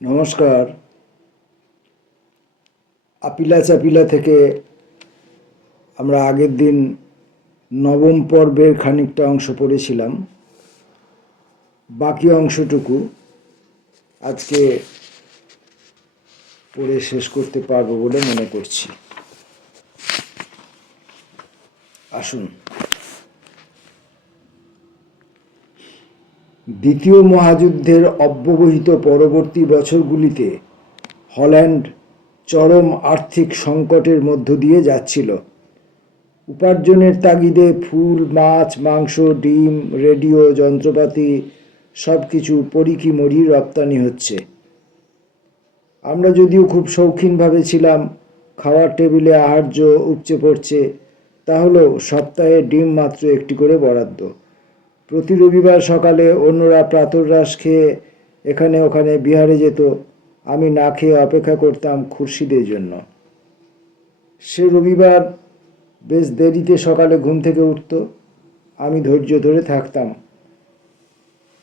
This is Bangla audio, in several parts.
নমস্কার। আপিলা চাপিলা থেকে আমরা আগের দিন নবম পর্বের খানিকটা অংশ পড়েছিলাম। বাকি অংশটুকু আজকে পড়ে শেষ করতে পারবো বলে মনে করছি। আসুন। দ্বিতীয় মহাযুদ্ধের অব্যবহিত পরবর্তী বছরগুলিতে হল্যান্ড চরম আর্থিক সংকটের মধ্য দিয়ে যাচ্ছিল। উপার্জনের তাগিদে ফুল, মাছ, মাংস, ডিম, রেডিও, যন্ত্রপাতি সব কিছু পরিকি মরি রপ্তানি হচ্ছে। আমরা যদিও খুব শৌখিনভাবে ছিলাম, খাওয়ার টেবিলে আহার্য উপচে পড়ছে, তাহলেও সপ্তাহে ডিম মাত্র একটি করে বরাদ্দ। প্রতি রবিবার সকালে অন্যরা প্রাতরাশ খেয়ে এখানে ওখানে বিহারে যেত, আমি না খেয়ে অপেক্ষা করতাম খুরশিদের জন্য। সে রবিবার বেশ দেরিতে সকালে ঘুম থেকে উঠত, আমি ধৈর্য ধরে থাকতাম।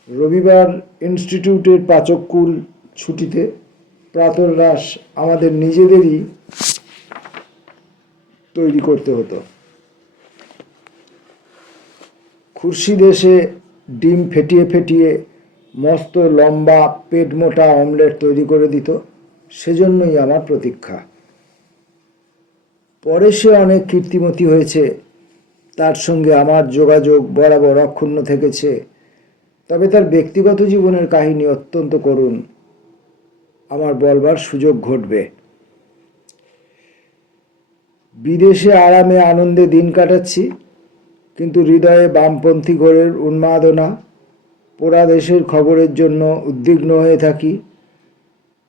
রবিবার ইনস্টিটিউটের পাচককুল ছুটিতে প্রাতরাশ আমাদের নিজেদেরই তৈরি করতে হতো। খুরশিদ এসে ডিম ফেটিয়ে ফেটিয়ে মস্ত লম্বা পেট মোটা অমলেট তৈরি করে দিত, সেজন্যই আমার প্রতীক্ষা। পরে সে অনেক কীর্তিমতী হয়েছে, তার সঙ্গে আমার যোগাযোগ বরাবর অক্ষুণ্ণ থেকেছে। তবে তার ব্যক্তিগত জীবনের কাহিনী অত্যন্ত করুণ, আমার বলবার সুযোগ ঘটবে। বিদেশে আরামে আনন্দে দিন কাটাচ্ছি, কিন্তু হৃদয়ে বামপন্থী ঘোরের উন্মাদনা। পোড়া দেশের খবরের জন্য উদ্বিগ্ন হয়ে থাকি।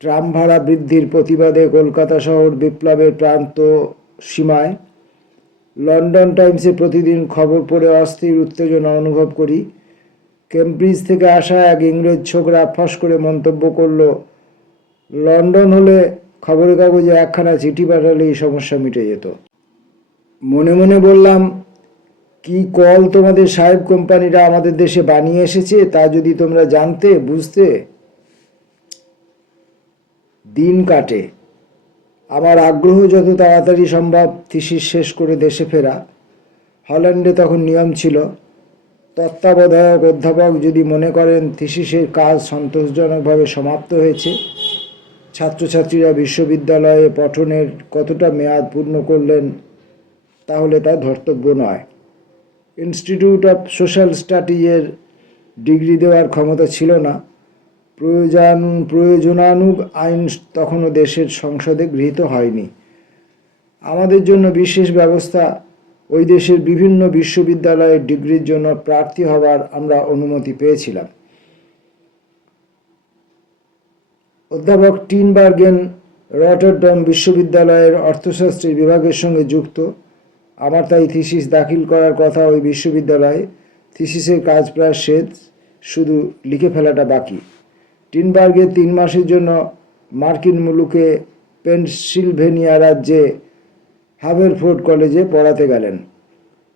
ট্রাম ভাড়া বৃদ্ধির প্রতিবাদে কলকাতা শহর বিপ্লবের প্রান্ত সীমায়। লন্ডন টাইমসে প্রতিদিন খবর পড়ে অস্থির উত্তেজনা অনুভব করি। কেমব্রিজ থেকে আসা এক ইংরেজ ছোকরা ফস করে মন্তব্য করল, লন্ডন হলে খবরের কাগজে একখানা চিঠি পাঠালেই সমস্যা মিটে যেত। মনে মনে বললাম, কি কল তোমাদের সাহেব কোম্পানিরা আমাদের দেশে বানিয়ে এসেছে তা যদি তোমরা জানতে বুঝতে। দিন কাটে। আমার আগ্রহ যত তাড়াতাড়ি সম্ভব থিসিস শেষ করে দেশে ফেরা। হল্যান্ডে তখন নিয়ম ছিল, তত্ত্বাবধায়ক অধ্যাপক যদি মনে করেন থিসিসের কাজ সন্তোষজনকভাবে সমাপ্ত হয়েছে, ছাত্রছাত্রীরা বিশ্ববিদ্যালয়ে পঠনের কতটা মেয়াদ পূর্ণ করলেন, তাহলে তা ধর্তব্য নয়। ইনস্টিটিউট অফ সোশ্যাল স্টাডিজের ডিগ্রি দেওয়ার ক্ষমতা ছিল না। প্রয়োজনানুগ আইন তখনও দেশের সংসদে গৃহীত হয়নি। আমাদের জন্য বিশেষ ব্যবস্থা, ওই দেশের বিভিন্ন বিশ্ববিদ্যালয়ের ডিগ্রির জন্য প্রার্থী হবার আমরা অনুমতি পেয়েছিলাম। অধ্যাপক টিনবার্গেন রটারডাম বিশ্ববিদ্যালয়ের অর্থশাস্ত্রের বিভাগের সঙ্গে যুক্ত। আমার তাই থিসিস দাখিল করার কথা ওই বিশ্ববিদ্যালয়ে। থিসিসের কাজ প্রায় শেষ, শুধু লিখে ফেলাটা বাকি। টিনবার্গের 3 মাসের জন্য মার্কিন মুলুকে পেনসিলভেনিয়া রাজ্যে হাভেরফোর্ড কলেজে পড়াতে গেলেন।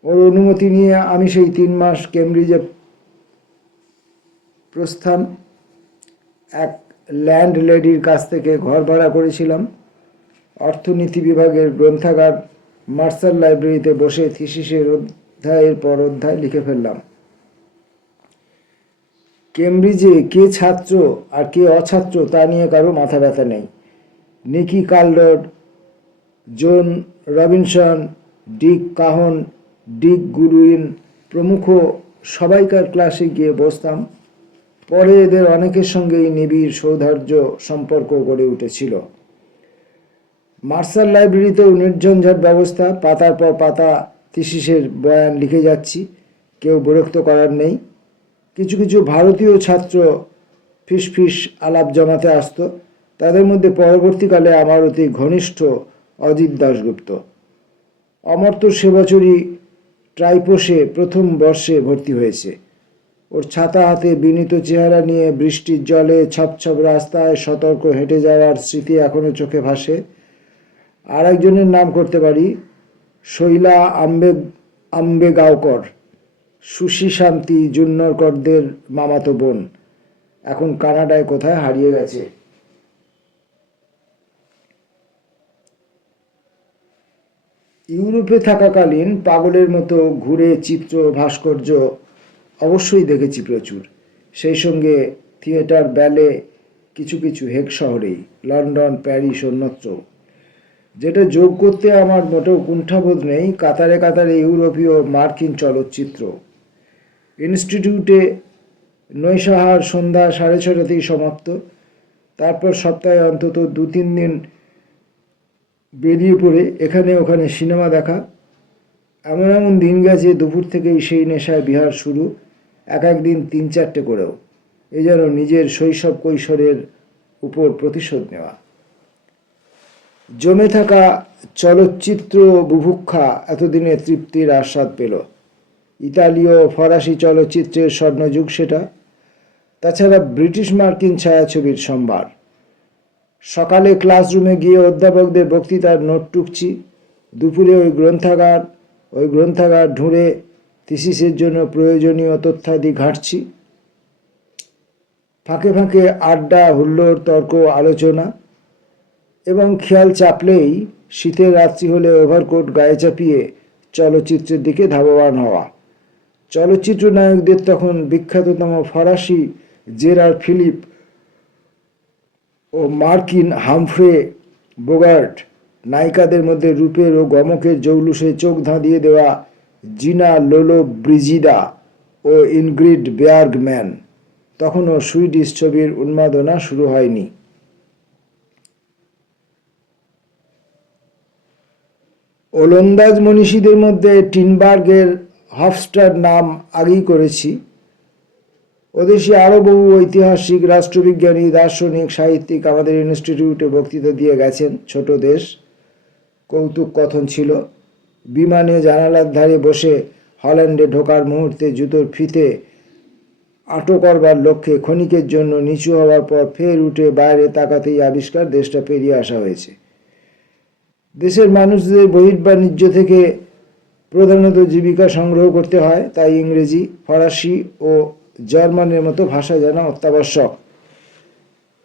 ওর অনুমতি নিয়ে আমি সেই 3 মাস কেমব্রিজে প্রস্থান। এক ল্যান্ডলেডির কাছ থেকে ঘর ভাড়া করেছিলাম। অর্থনীতি বিভাগের গ্রন্থাগার মার্সাল লাইব্রেরিতে বসে থিসিসের অধ্যায়ের পর অধ্যায় লিখে ফেললাম। কেমব্রিজে কে ছাত্র আর কে অছাত্র তা নিয়ে কারো মাথা ব্যথা নেই। নিকি কালডর, জন রবিনসন, ডিক কাহন, ডিক গুডউইন প্রমুখ সবাইকার ক্লাসে গিয়ে বসতাম। পরে এদের অনেকের সঙ্গেই নিবিড় সৌহার্দ্য সম্পর্ক গড়ে উঠেছিল। মার্সাল লাইব্রেরিতেও নির্ঝঞ্ঝাট ব্যবস্থা, পাতার পর পাতা থিসিসের বয়ান লিখে যাচ্ছি, কেউ বিরক্ত করার নেই। কিছু কিছু ভারতীয় ছাত্র ফিসফিস আলাপ জমাতে আসতো, তাদের মধ্যে পরবর্তীকালে আমার অতি ঘনিষ্ঠ অজিত দাশগুপ্ত। অমর্ত্য সে বছরই ট্রাইপোসে প্রথম বর্ষে ভর্তি হয়েছে। ওর ছাতা হাতে বিনীত চেহারা নিয়ে বৃষ্টির জলে ছপছপ রাস্তায় সতর্ক হেঁটে যাওয়ার স্মৃতি এখনও চোখে ভাসে। আর একজনের নাম করতে পারি, শৈলা আম্বেগাঁওকর, সুশী শান্তি জুন্নরকরদের মামাতো বোন, এখন কানাডায় কোথায় হারিয়ে গেছে। ইউরোপে থাকাকালীন পাগলের মতো ঘুরে চিত্র ভাস্কর্য অবশ্যই দেখেছি প্রচুর, সেই সঙ্গে থিয়েটার ব্যালে কিছু কিছু হেগ শহরেই, লন্ডন প্যারিস অন্যত্র। যেটা যোগ করতে আমার মোটেও কুণ্ঠাবোধ নেই, কাতারে কাতারে ইউরোপীয় মার্কিন চলচ্চিত্র। ইনস্টিটিউটে নৈশাহার সন্ধ্যা 6:30তেই সমাপ্ত, তারপর সপ্তাহে অন্তত 2-3 দিন বেরিয়ে পড়ে এখানে ওখানে সিনেমা দেখা। এমন এমন দিন গেছে দুপুর থেকেই সেই নেশায় বিহার শুরু, এক একদিন 3-4টে করেও। এ যেন নিজের শৈশব কৈশোরের উপর প্রতিশোধ নেওয়া। জমে থাকা চলচ্চিত্র বুভুক্ষা এতদিনে তৃপ্তির আস্বাদ পেল। ইতালীয় ফরাসি চলচ্চিত্রের স্বর্ণযুগ সেটা। তাছাড়া ব্রিটিশ মার্কিন ছায়াছবির সম্ভার। সকালে ক্লাসরুমে গিয়ে অধ্যাপকদের বক্তৃতার নোট টুকছি, দুপুরে ওই গ্রন্থাগার ঢুঁড়ে থিসিসের জন্য প্রয়োজনীয় তথ্যাদি ঘাঁটছি। ফাঁকে ফাঁকে আড্ডা, হুল্লোড়, তর্ক, আলোচনা, এবং খেয়াল চাপলেই শীতের রাত্রি হলে ওভারকোট গায়ে চাপিয়ে চলচ্চিত্রের দিকে ধাবমান হওয়া। চলচ্চিত্র নায়কদের তখন বিখ্যাততম ফরাসি জেরার ফিলিপ ও মার্কিন হামফ্রে বোগার্ট, নায়িকাদের মধ্যে রূপের ও গমকের জৌলুসে চোখ ধাঁধিয়ে দেওয়া জিনা লোলো ব্রিজিডা ও ইনগ্রিড বেয়ার্গম্যান। তখনও সুইডিশ ছবির উন্মাদনা শুরু হয়নি। ওলন্দাজ মনীষীদের মধ্যে টিনবার্গের হফস্টার নাম আগেই করেছি। ওদেশে আরও বহু ঐতিহাসিক, রাষ্ট্রবিজ্ঞানী, দার্শনিক, সাহিত্যিক আমাদের ইনস্টিটিউটে বক্তৃতা দিয়ে গেছেন। ছোট দেশ, কৌতুক কথন ছিল। বিমানে জানালার ধারে বসে হল্যান্ডে ঢোকার মুহূর্তে জুতোর ফিতে আঁটো করবার লক্ষ্যে ক্ষণিকের জন্য নিচু হওয়ার পর ফের উঠে বাইরে তাকাতেই আবিষ্কার দেশটা পেরিয়ে আসা হয়েছে। দেশের মানুষদের বহির্বাণিজ্য থেকে প্রধানত জীবিকা সংগ্রহ করতে হয়, তাই ইংরেজি, ফরাসি ও জার্মানের মতো ভাষা জানা অত্যাবশ্যক।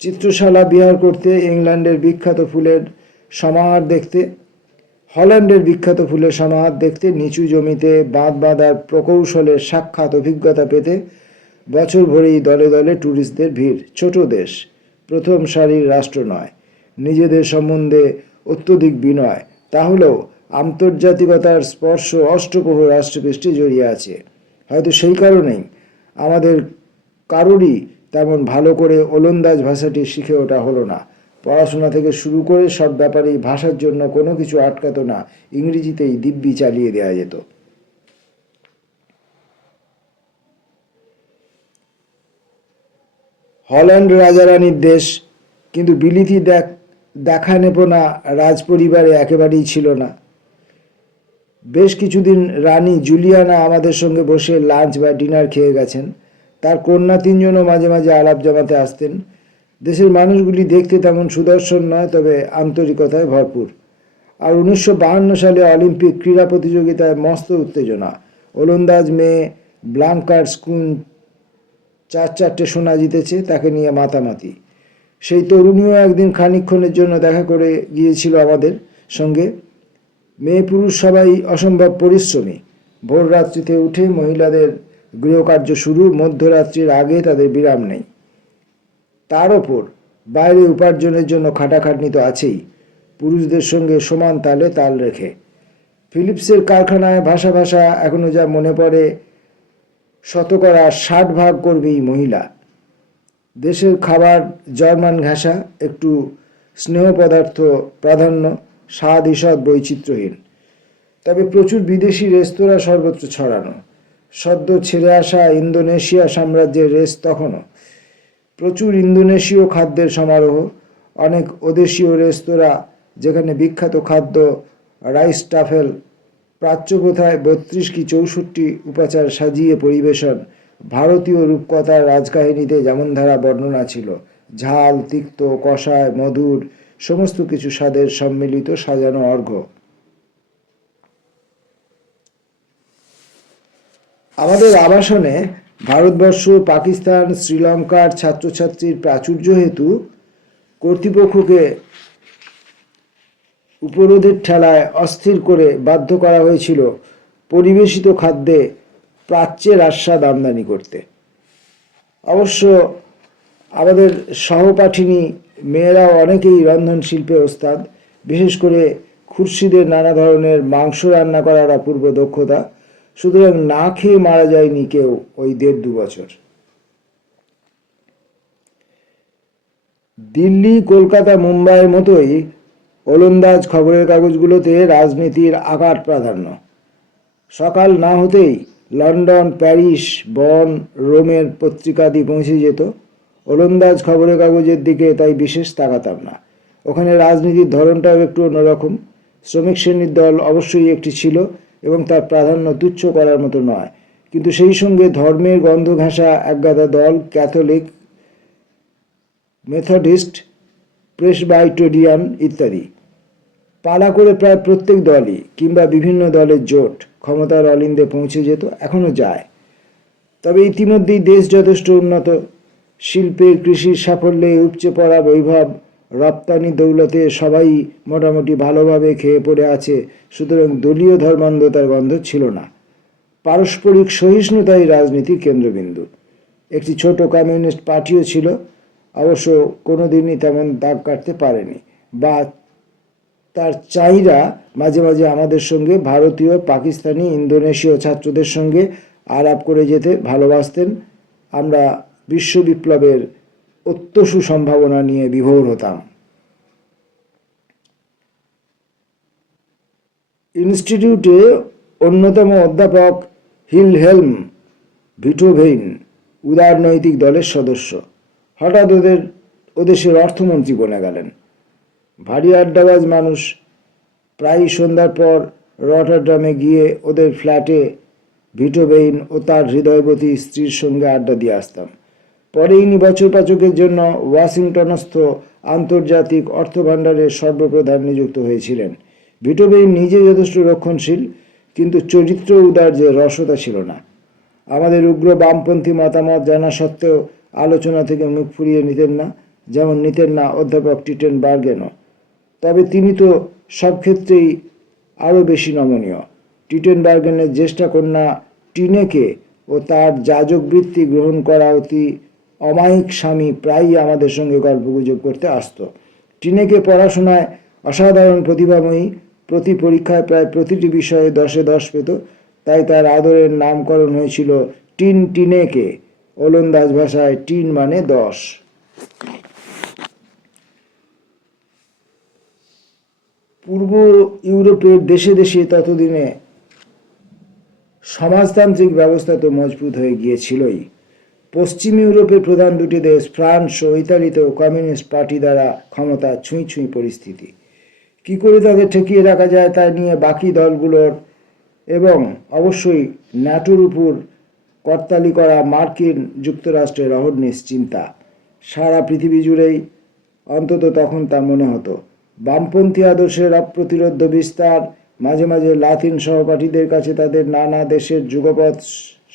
চিত্রশালা বিহার করতে, ইংল্যান্ডের বিখ্যাত ফুলের সমাহার দেখতে, হল্যান্ডের বিখ্যাত ফুলের সমাহার দেখতে, নিচু জমিতে বাঁধ বাঁধার প্রকৌশলের সাক্ষাৎ অভিজ্ঞতা পেতে বছর ভরেই দলে দলে ট্যুরিস্টদের ভিড়। ছোট দেশ, প্রথম সারির রাষ্ট্র নয়, নিজেদের সম্বন্ধে অত্যধিক বিনয়, তাহলেও আন্তর্জাতিকতার স্পর্শ অষ্টপ্রহর রাষ্ট্রপৃষ্ঠে জড়িয়ে আছে। হয়তো সেই কারণেই আমাদের কারোরই তেমন ভালো করে ওলন্দাজ ভাষাটি শিখে ওঠা হলো না। পড়াশোনা থেকে শুরু করে সব ব্যাপারেই ভাষার জন্য কোনো কিছু আটকাতো না, ইংরেজিতেই দিব্যি চালিয়ে দেওয়া যেত। হল্যান্ড রাজারানীর দেশ, কিন্তু বিলিতি দেখানেপনা রাজপরিবারে একেবারেই ছিল না। বেশ কিছুদিন রানী জুলিয়ানা আমাদের সঙ্গে বসে লাঞ্চ বা ডিনার খেয়ে গেছেন। তার কন্যা 3জনও মাঝে মাঝে আলাপ জমাতে আসতেন। দেশের মানুষগুলি দেখতে তেমন সুদর্শন নয়, তবে আন্তরিকতায় ভরপুর। আর 1952 সালে অলিম্পিক ক্রীড়া প্রতিযোগিতায় মস্ত উত্তেজনা। ওলন্দাজ মেয়ে ব্লাঙ্কার স্কুন 4 সোনা জিতেছে, তাকে নিয়ে মাতামাতি। সেই তরুণীও একদিন খানিকক্ষণের জন্য দেখা করে গিয়েছিল আমাদের সঙ্গে। মেয়ে পুরুষ সবাই অসম্ভব পরিশ্রমী। ভোর রাত্রিতে উঠে মহিলাদের গৃহকার্য শুরু, মধ্যরাত্রির আগে তাদের বিরাম নেই। তার ওপর বাইরে উপার্জনের জন্য খাটাখাটনি তো আছেই, পুরুষদের সঙ্গে সমান তালে তাল রেখে। ফিলিপসের কারখানায় ভাষা এখনো যা মনে পড়ে, 60% করবেই মহিলা। দেশের খাবার জার্মান ঘেঁষা, একটু স্নেহ পদার্থ প্রাধান্য, স্বাদ ঈষৎ বৈচিত্র্যহীন। তবে প্রচুর বিদেশি রেস্তোরাঁ সর্বত্র ছড়ানো। সদ্য ছেড়ে আসা ইন্দোনেশিয়া সাম্রাজ্যের রেস তখনও। প্রচুর ইন্দোনেশীয় খাদ্যের সমারোহ, অনেক ওদেশীয় রেস্তোরাঁ যেখানে বিখ্যাত খাদ্য রাইস টাফেল, প্রাচ্যপ্রথায় 32 কি 64 উপাচার সাজিয়ে পরিবেশন, ভারতীয় রূপকথার রাজকাহিনীতে যেমন ধারা বর্ণনা ছিল, ঝাল, তিক্ত, কষায়, মধুর, সমস্ত কিছু স্বাদের সম্মিলিত সাজানো অর্ঘ্য। আমাদের আবাসনে ভারতবর্ষ, পাকিস্তান, শ্রীলঙ্কার ছাত্রছাত্রীর প্রাচুর্য হেতু কর্তৃপক্ষকে উপরোধের ঠেলায় অস্থির করে বাধ্য করা হয়েছিল পরিবেশিত খাদ্যে প্রাচ্যের আস্বাদ আমদানি করতে। অবশ্য আমাদের সহপাঠিনী মেয়েরাও অনেকেই রন্ধন শিল্পে ওস্তাদ, বিশেষ করে খুরশিদের নানা ধরনের মাংস রান্না করার অপূর্ব দক্ষতা। সুতরাং না খেয়ে মারা যায়নি কেউ ওই 1.5-2 বছর। দিল্লি, কলকাতা, মুম্বাইয়ের মতোই ওলন্দাজ খবরের কাগজগুলোতে রাজনীতির আগাঢ় প্রাধান্য। সকাল না হতেই লন্ডন, প্যারিস, বন, রোমের পত্রিকাদি পৌঁছে যেত। ওলন্দাজ খবরের কাগজের দিকে তাই বিশেষ তাকাতাম না। ওখানে রাজনীতির ধরনটাও একটু অন্যরকম। শ্রমিক শ্রেণীর দল অবশ্যই একটি ছিল এবং তার প্রাধান্য তুচ্ছ করার মতো নয়, কিন্তু সেই সঙ্গে ধর্মের গন্ধ ঘেঁষা একগাদা দল, ক্যাথলিক, মেথডিস্ট, প্রেসবাইটেরিয়ান ইত্যাদি। পালা করে প্রায় প্রত্যেক দলই কিংবা বিভিন্ন দলের জোট ক্ষমতার অলিন্দে পৌঁছে যেত, এখনও যায়। তবে ইতিমধ্যেই দেশ যথেষ্ট উন্নত। শিল্পের, কৃষির সাফল্যে উপচে পড়া বৈভব, রপ্তানি দৌলতে সবাই মোটামুটি ভালোভাবে খেয়ে পড়ে আছে। সুতরাং দলীয় ধর্মান্ধতার গন্ধ ছিল না। পারস্পরিক সহিষ্ণুতাই রাজনীতির কেন্দ্রবিন্দু। একটি ছোট কমিউনিস্ট পার্টিও ছিল, অবশ্য কোনোদিনই তেমন দাগ কাটতে পারেনি, বা তার চাইরা মাঝে মাঝে আমাদের সঙ্গে ভারতীয়, পাকিস্তানি, ইন্দোনেশীয় ছাত্রদের সঙ্গে আলাপ করে যেতে ভালোবাসতেন। আমরা বিশ্ব বিপ্লবের অত্যসু সম্ভাবনা নিয়ে বিভোর হতাম। ইনস্টিটিউটে অন্যতম অধ্যাপক হিলহেল্ম ভিটোভেইন উদারনৈতিক দলের সদস্য। হঠাৎ ওদেশের অর্থমন্ত্রী বনে গেলেন। ভারী আড্ডাবাজ মানুষ। প্রায়ই সন্ধ্যার পর রটারডামে গিয়ে ওদের ফ্ল্যাটে ভিটোভেইন ও তার হৃদয়বতী স্ত্রীর সঙ্গে আড্ডা দিয়ে আসতাম। পরে ইনি বছর পাঁচকের জন্য ওয়াশিংটনস্থ আন্তর্জাতিক অর্থভাণ্ডারের সর্বপ্রধান নিযুক্ত হয়েছিলেন। ভিটোভেইন নিজে যথেষ্ট রক্ষণশীল, কিন্তু চরিত্র উদার যে রসতা ছিল না। আমাদের উগ্র বামপন্থী মতামত জানা সত্ত্বেও আলোচনা থেকে মুখ ফুরিয়ে নিতেন না, যেমন নিতেন না অধ্যাপক টিটেনবার্গেনও। তবে তিনি তো সব ক্ষেত্রেই আরও বেশি নমনীয়। টিটেনবার্গেনের জ্যেষ্ঠা কন্যা টিনেকে ও তার যাজক বৃত্তি গ্রহণ করা অতি অমায়িক স্বামী প্রায়ই আমাদের সঙ্গে গল্পগুজব করতে আসত। টিনেকে পড়াশোনায় অসাধারণ প্রতিভাময়ী, প্রতি পরীক্ষায় প্রায় প্রতিটি বিষয়ে 10-এ 10 পেত। তাই তার আদরের নামকরণ হয়েছিল টিনেকে। ওলন্দাজ ভাষায় টিন মানে 10। পূর্ব ইউরোপের দেশে দেশে ততদিনে সমাজতান্ত্রিক ব্যবস্থা তো মজবুত হয়ে গিয়েছিলই। পশ্চিম ইউরোপের প্রধান দুটি দেশ, ফ্রান্স ও ইতালিতেও কমিউনিস্ট পার্টি দ্বারা ক্ষমতা ছুঁই ছুঁই পরিস্থিতি। কী করে তাদের ঠেকিয়ে রাখা যায় তা নিয়ে বাকি দলগুলোর এবং অবশ্যই ন্যাটোর উপর করতালি করা মার্কিন যুক্তরাষ্ট্রের অহর্নিশ চিন্তা। সারা পৃথিবী জুড়েই, অন্তত তখন তা মনে হতো, বামপন্থী আদর্শের অপ্রতিরোধ্য বিস্তার। মাঝে মাঝে লাতিন সহপাঠীদের কাছে তাদের নানা দেশের যুগপৎ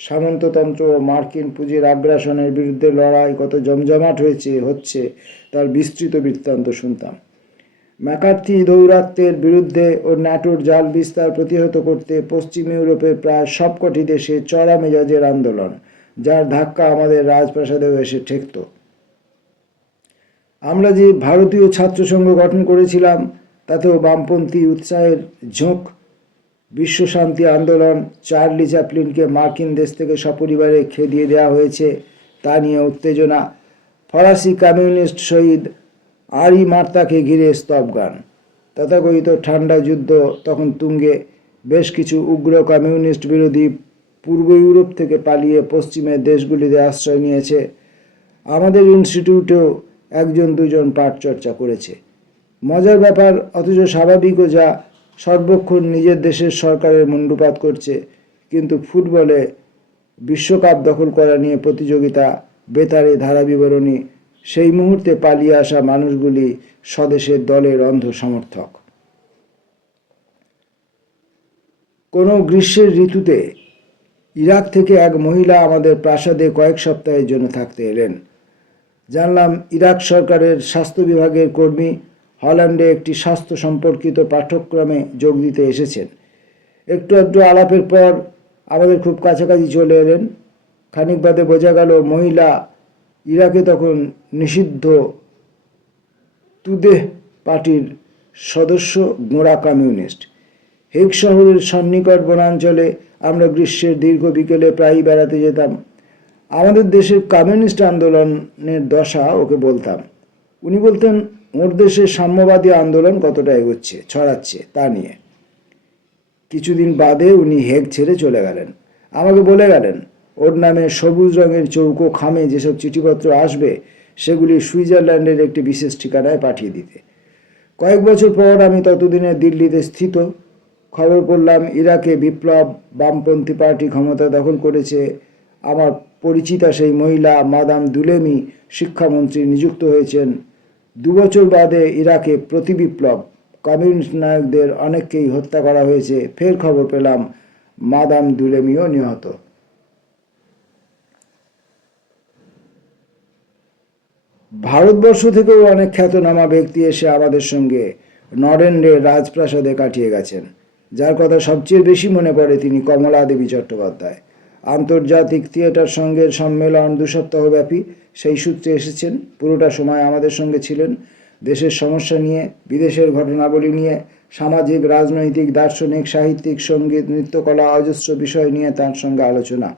সামন্ততন্ত্র ও মার্কিন পুঁজির আগ্রাসনের বিরুদ্ধে লড়াই কত জমজমাট হচ্ছে তার বিস্তৃত বৃত্তান্ত শুনতাম। ম্যাকার্থি দৌরাত্ম্যের বিরুদ্ধে ও ন্যাটোর জাল বিস্তার প্রতিহত করতে পশ্চিম ইউরোপের প্রায় সবকটি দেশে চড়া মেজাজের আন্দোলন, যার ধাক্কা আমাদের রাজপ্রাসাদেও এসে ঠেকত। আমরা যে ভারতীয় ছাত্র সংঘ গঠন করেছিলাম তাতেও বামপন্থী উৎসাহের ঝোঁক। বিশ্ব শান্তি আন্দোলন, চার্লি চ্যাপলিনকে মার্কিন দেশ থেকে সপরিবারে খেদিয়ে দেওয়া হয়েছে তা নিয়ে উত্তেজনা, ফরাসি কমিউনিস্ট শহীদ আরি মার্তাকে ঘিরে স্তবগান, তথাকথিত ঠান্ডা যুদ্ধ তখন তুঙ্গে। বেশ কিছু উগ্র কমিউনিস্ট বিরোধী পূর্ব ইউরোপ থেকে পালিয়ে পশ্চিমের দেশগুলিতে আশ্রয় নিয়েছে। আমাদের ইনস্টিটিউটেও 1-2 পাঠ চর্চা করেছে। মজার ব্যাপার, অথচ স্বাভাবিকও যা, সর্বক্ষণ নিজের দেশের সরকারের মুণ্ডুপাত করছে, কিন্তু ফুটবলে বিশ্বকাপ দখল করা নিয়ে প্রতিযোগিতা, বেতারে ধারা বিবরণী, সেই মুহূর্তে পালিয়ে আসা মানুষগুলি স্বদেশের দলের অন্ধ সমর্থক। কোনো গ্রীষ্মের ঋতুতে ইরাক থেকে এক মহিলা আমাদের প্রাসাদে কয়েক সপ্তাহের জন্য থাকতে এলেন। জানলাম ইরাক সরকারের স্বাস্থ্য বিভাগের কর্মী, হল্যান্ডে একটি স্বাস্থ্য সম্পর্কিত পাঠ্যক্রমে যোগ দিতে এসেছেন। একটু একটু আলাপের পর আমাদের খুব কাছাকাছি চলে এলেন। খানিক বাদে বোঝা গেল মহিলা ইরাকে তখন নিষিদ্ধ তুদেহ পার্টির সদস্য, গোঁড়া কমিউনিস্ট। হেগ শহরের সন্নিকট বনাঞ্চলে আমরা গ্রীষ্মের দীর্ঘ বিকেলে প্রায়ই বেড়াতে যেতাম। আমাদের দেশের কমিউনিস্ট আন্দোলনের দশা ওকে বলতাম। উনি বলতেন ওর দেশের সাম্যবাদী আন্দোলন কতটা এগোচ্ছে, ছড়াচ্ছে তা নিয়ে। কিছুদিন বাদে উনি হেগ ছেড়ে চলে গেলেন। আমাকে বলে গেলেন ওর নামে সবুজ রঙের চৌকো খামে যেসব চিঠিপত্র আসবে সেগুলি সুইজারল্যান্ডের একটি বিশেষ ঠিকানায় পাঠিয়ে দিতে। কয়েক বছর পর আমি ততদিনে দিল্লিতে স্থিত। খবর পড়লাম ইরাকে বিপ্লব, বামপন্থী পার্টি ক্ষমতা দখল করেছে। আমার পরিচিতা সেই মহিলা মাদাম দুলেমি শিক্ষামন্ত্রী নিযুক্ত হয়েছেন। 2 বছর বাদে ইরাকে প্রতিবিপ্লব, কমিউনিস্ট নায়কদের অনেককেই হত্যা করা হয়েছে। ফের খবর পেলাম মাদাম দুলেমিও নিহত। ভারতবর্ষ থেকেও অনেক খ্যাতনামা ব্যক্তি এসে আমাদের সঙ্গে নরেন্দ্রের রাজপ্রাসাদে কাটিয়ে গেছেন। যার কথা সবচেয়ে বেশি মনে পড়ে তিনি কমলা দেবী চট্টোপাধ্যায়। আন্তর্জাতিক থিয়েটার সংঘের সম্মেলন 2 সপ্তাহব্যাপী, সেই সূত্রে এসেছেন। পুরোটা সময় আমাদের সঙ্গে ছিলেন। দেশের সমস্যা নিয়ে, বিদেশের ঘটনাবলী নিয়ে, সামাজিক, রাজনৈতিক, দার্শনিক, সাহিত্যিক, সঙ্গীত, নৃত্যকলা, অজস্র বিষয় নিয়ে তার সঙ্গে আলোচনা।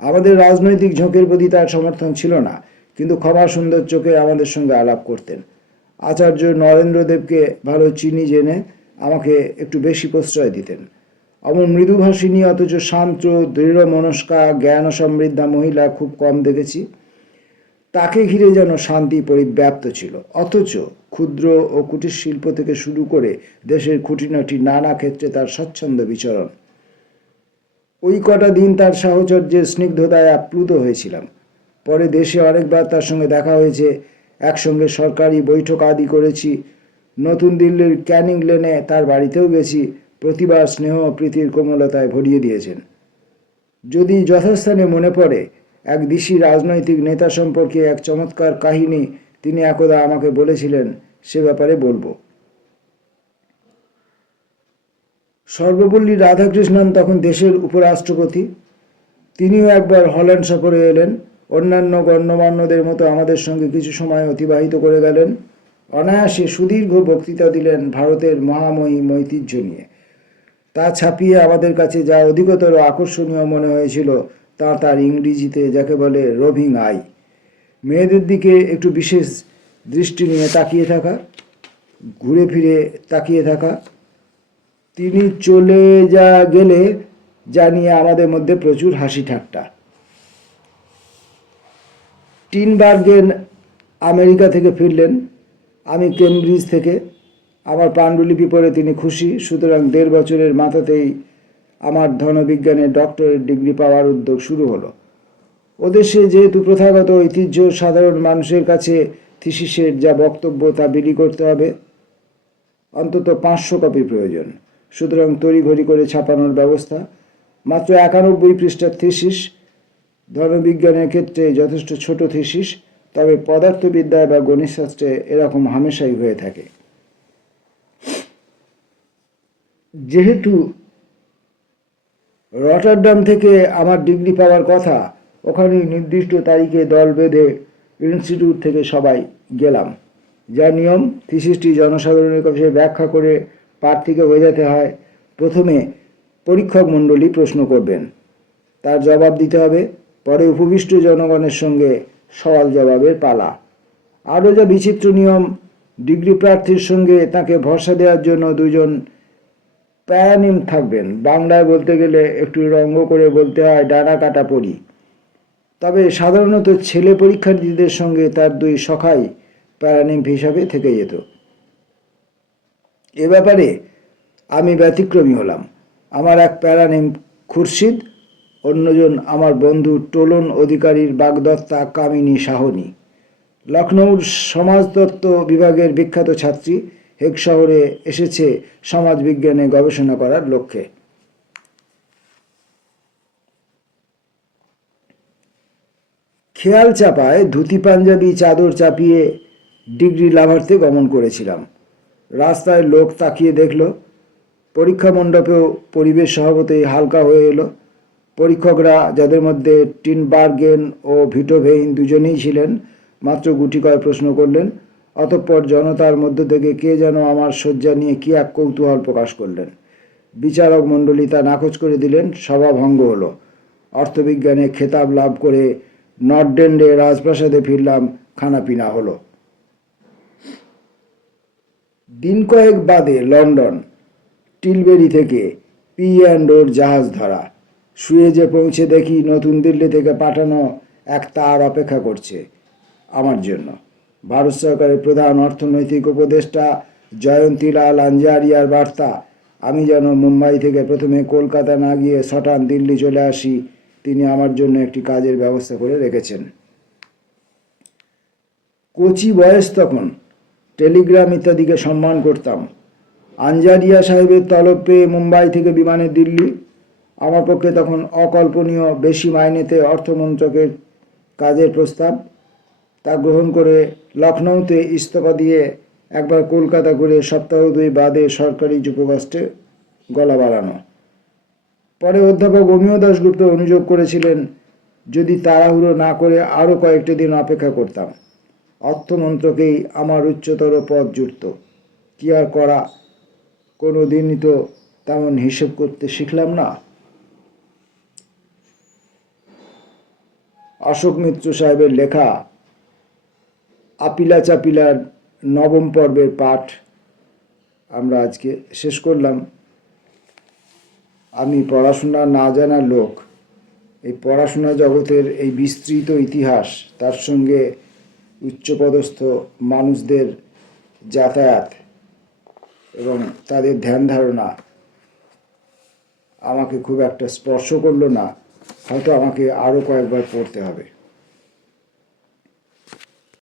আমাদের রাজনৈতিক ঝোঁকের প্রতি তার সমর্থন ছিল না, কিন্তু ক্ষমা সুন্দর চোখে আমাদের সঙ্গে আলাপ করতেন। আচার্য নরেন্দ্রদেবকে ভালো চিনি জেনে আমাকে একটু বেশি প্রশ্রয় দিতেন। অমন মৃদুভাষিনী অথচ শান্ত, দৃঢ় মনস্কা, জ্ঞান সমৃদ্ধা মহিলা খুব কম দেখেছি। তাকে ঘিরে যেন শান্তি পরিব্যাপ্ত ছিল, অথচ ক্ষুদ্র ও কুটির শিল্প থেকে শুরু করে দেশের খুঁটিনাটি নানা ক্ষেত্রে তার স্বচ্ছন্দ বিচরণ। ওই কটা দিন তার সাহচর্যের স্নিগ্ধতায় আপ্লুত হয়েছিলাম। পরে দেশে অনেকবার তার সঙ্গে দেখা হয়েছে, একসঙ্গে সরকারি বৈঠক আদি করেছি। নতুন দিল্লির ক্যানিং লেনে তার বাড়িতেও গেছি। প্রতিবার স্নেহ প্রীতির কোমলতায় ভরিয়ে দিয়েছেন। যদি যথাস্থানে মনে পড়ে, এক দিশি রাজনৈতিক নেতা সম্পর্কে এক চমৎকার কাহিনী তিনি একদা আমাকে বলেছিলেন, সে ব্যাপারে বলবো। সর্বপল্লী রাধাকৃষ্ণন তখন দেশের উপরাষ্ট্রপতি। তিনিও একবার হল্যান্ড সফরে এলেন। অন্যান্য গণ্যমান্যদের মতো আমাদের সঙ্গে কিছু সময় অতিবাহিত করে গেলেন। অনায়াসে সুদীর্ঘ বক্তৃতা দিলেন ভারতের মহামহিম ঐতিহ্য নিয়ে। তা ছাপিয়ে আমাদের কাছে যা অধিকতর আকর্ষণীয় মনে হয়েছিল তা তার ইংরেজিতে, যাকে বলে রোভিং আই, মেয়েদের দিকে একটু বিশেষ দৃষ্টি নিয়ে তাকিয়ে থাকা, ঘুরে ফিরে তাকিয়ে থাকা। তিনি চলে গেলে জানিয়ে আমাদের মধ্যে প্রচুর হাসি ঠাট্টা। টিনবার্গেন আমেরিকা থেকে ফিরলেন, আমি কেমব্রিজ থেকে। আমার পাণ্ডুলিপি পড়ে তিনি খুশি। সুতরাং 1.5 বছরের মাথাতেই আমার ধনবিজ্ঞানের ডক্টরেট ডিগ্রি পাওয়ার উদ্যোগ শুরু হলো। ওদেশে যেহেতু প্রথাগত ঐতিহ্য, সাধারণ মানুষের কাছে থিসিসের যা বক্তব্য তা বিলি করতে হবে, অন্তত 500 কপি প্রয়োজন। সুতরাং তড়িঘড়ি করে ছাপানোর ব্যবস্থা। মাত্র 91 পৃষ্ঠার থিসিস, ধনবিজ্ঞানের ক্ষেত্রে যথেষ্ট ছোট থিসিস, তবে পদার্থবিদ্যায় বা গণিতশাস্ত্রে এরকম হামেশাই হয়ে থাকে। যেহেতু রটারডাম থেকে আমার ডিগ্রি পাওয়ার কথা, ওখানেই নির্দিষ্ট তারিখে দল বেঁধে ইনস্টিটিউট থেকে সবাই গেলাম। যা নিয়ম, থিসিসটি জনসাধারণের কাছে ব্যাখ্যা করে প্রার্থীকে বোঝাতে হয়। প্রথমে পরীক্ষক মণ্ডলী প্রশ্ন করবেন, তার জবাব দিতে হবে। পরে উপবিষ্ট জনগণের সঙ্গে সওয়াল জবাবের পালা। আরও যা বিচিত্র নিয়ম, ডিগ্রি প্রার্থীর সঙ্গে তাকে ভরসা দেওয়ার জন্য 2 জন প্যারানিম থাকবেন। বাংলায় বলতে গেলে একটু রঙ্গ করে বলতে হয় ডানা কাটা পড়ি। তবে সাধারণত ছেলে পরীক্ষার্থীদের সঙ্গে তার 2 সখাই প্যারানিম হিসাবে থেকে যেত। এ ব্যাপারে আমি ব্যতিক্রমী হলাম। আমার এক প্যারানিম খুরশিদ, অন্যজন আমার বন্ধু টোলন অধিকারীর বাগদত্তা কামিনী সাহনী। লখনৌর সমাজতত্ত্ব বিভাগের বিখ্যাত ছাত্রী, হেগ শহরে এসেছে সমাজবিজ্ঞানে গবেষণা করার লক্ষ্যে। খেয়াল চাপায় ধুতি পাঞ্জাবি চাদর চাপিয়ে ডিগ্রি লাভার্থে গমন করেছিলাম। রাস্তায় লোক তাকিয়ে দেখল, পরীক্ষা মণ্ডপেও পরিবেশ স্বভাবতই হালকা হয়ে এলো। পরীক্ষকরা, যাদের মধ্যে টিনবার্গেন ও ভিটোভেইন দুজনেই ছিলেন, মাত্র গুটিকয় প্রশ্ন করলেন। অতঃপর জনতার মধ্য থেকে কে যেন আমার শয্যা নিয়ে কী এক কৌতূহল প্রকাশ করলেন। বিচারক মণ্ডলী তা নাকচ করে দিলেন। সভা ভঙ্গ হলো। অর্থবিজ্ঞানে খেতাব লাভ করে নর্থডেন্ডে রাজপ্রাসাদে ফিরলাম। খানাপিনা হলো। দিন কয়েক বাদে লন্ডন টিলবেরি থেকে P&Oর জাহাজ ধরা। সুয়েজে পৌঁছে দেখি নতুন দিল্লি থেকে পাঠানো এক তার অপেক্ষা করছে আমার জন্য। ভারত সরকারের প্রধান অর্থনৈতিক উপদেষ্টা জয়ন্তীলাল আঞ্জারিয়ার বার্তা, আমি যেন মুম্বাই থেকে প্রথমে কলকাতা না গিয়ে সটান দিল্লি চলে আসি। তিনি আমার জন্য একটি কাজের ব্যবস্থা করে রেখেছেন। কচি বয়স তখন, টেলিগ্রাম ইত্যাদিকে সম্মান করতাম। আঞ্জারিয়া সাহেবের তলব পেয়ে মুম্বাই থেকে বিমানে দিল্লি। আমার পক্ষে তখন অকল্পনীয় বেশি মাইনেতে অর্থমন্ত্রকের কাজের প্রস্তাব। তা গ্রহণ করে লখনৌতে ইস্তফা দিয়ে একবার কলকাতা করে সপ্তাহ 2 বাদে সরকারি যুগকষ্টে গলা বাড়ানো। পরে অধ্যাপক অমিয় দাশগুপ্ত অনুযোগ করেছিলেন যদি তাড়াহুড়ো না করে আরও কয়েকটি দিন অপেক্ষা করতাম। অর্থমন্ত্রকেই আমার উচ্চতর পদ জুটত। কি আর করা, কোনো দিনই তো তেমন হিসেব করতে শিখলাম না। অশোক মিত্র সাহেবের লেখা আপিলা চাপিলার 9ম পর্বের পাঠ আমরা আজকে শেষ করলাম। আমি পড়াশোনা না জানা লোক। এই পড়াশোনা জগতের এই বিস্তৃত ইতিহাস, তার সঙ্গে উচ্চপদস্থ মানুষদের যাতায়াত এবং তাদের ধ্যান ধারণা আমাকে খুব একটা স্পর্শ করলো না। হয়তো আমাকে আরও কয়েকবার পড়তে হবে।